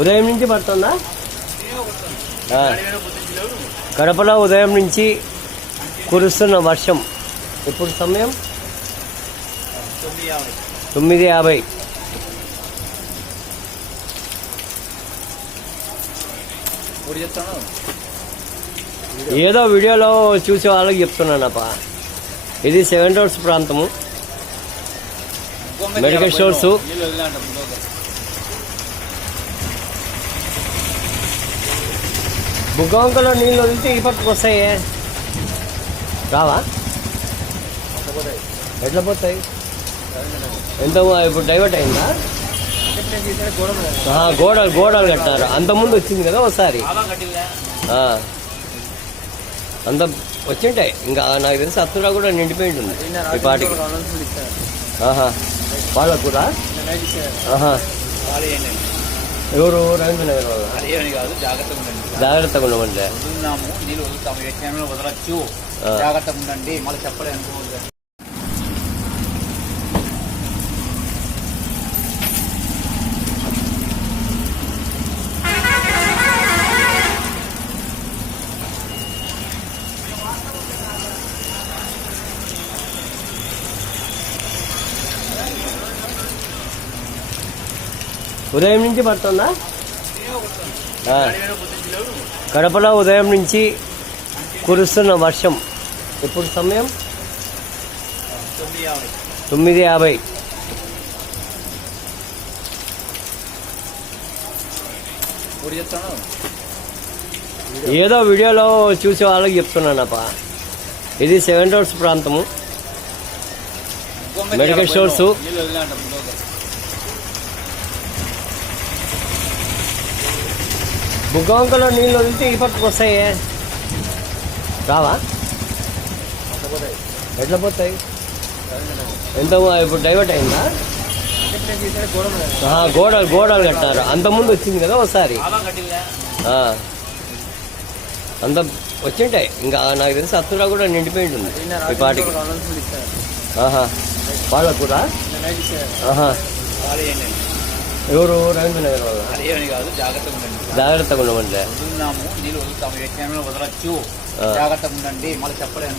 ఉదయం నుంచి పడుతుందా? కడపలో ఉదయం నుంచి కురుస్తున్న వర్షం. ఇప్పుడు సమయం 9:50. ఏదో వీడియోలో చూసే వాళ్ళకి చెప్తున్నానప్ప. ఇది 7 రోడ్స్ ప్రాంతము, మెడికల్ స్టోర్స్. బుగ్గవంకలో నీళ్ళు వదిలితే ఈ పక్కకు వస్తాయి. రావా? ఎట్లా పోతాయి? ఎంత ఇప్పుడు డైవర్ట్ అయిందా? గోడలు కట్టారు. అంతకుముందు వచ్చింది కదా ఒకసారి, అంత వచ్చింటాయి. ఇంకా నాకు తెలిసి అత్తురా కూడా నిండిపోయి ఉంటుంది ఈ పాటికి. వాళ్ళకు కూడా ఎవరు? రవీంద్ర నగర్ వాళ్ళు. జాగ్రత్తగా ఉండమంటే నీళ్ళు వదులుతాము, ఏ టైంలో వదలచ్చు, జాగ్రత్తగా ఉండండి. మళ్ళీ చెప్పలేదు. ఉదయం నుంచి పడుతుందా? కడపలో ఉదయం నుంచి కురుస్తున్న వర్షం. ఇప్పుడు సమయం 9:50. ఏదో వీడియోలో చూసే వాళ్ళకి చెప్తున్నానప్ప. ఇది 7 రోడ్స్ ప్రాంతము, మెడికల్ స్టోర్స్. బుగ్గవంకలో నీళ్ళు వదిలితే ఈ పక్కకు వస్తాయి. రావా? ఎట్లా పోతాయి? ఎంత ఇప్పుడు డైవర్ట్ అయిందా? గోడలు కట్టారు. అంతకుముందు వచ్చింది కదా ఒకసారి, అంత వచ్చింటాయి. ఇంకా నాకు తెలిసి అత్తురా కూడా నిండిపోయి ఉంటుంది ఈ పాటికి. వాళ్ళకు కూడా ఎవరు? రవీంద్ర నగర్ వాళ్ళు. జాగ్రత్తగా ఉండమంటే నీళ్ళు వదులుతాము, ఏ టైంలో వదలచ్చు, జాగ్రత్తగా ఉండండి. మళ్ళీ చెప్పలేదు.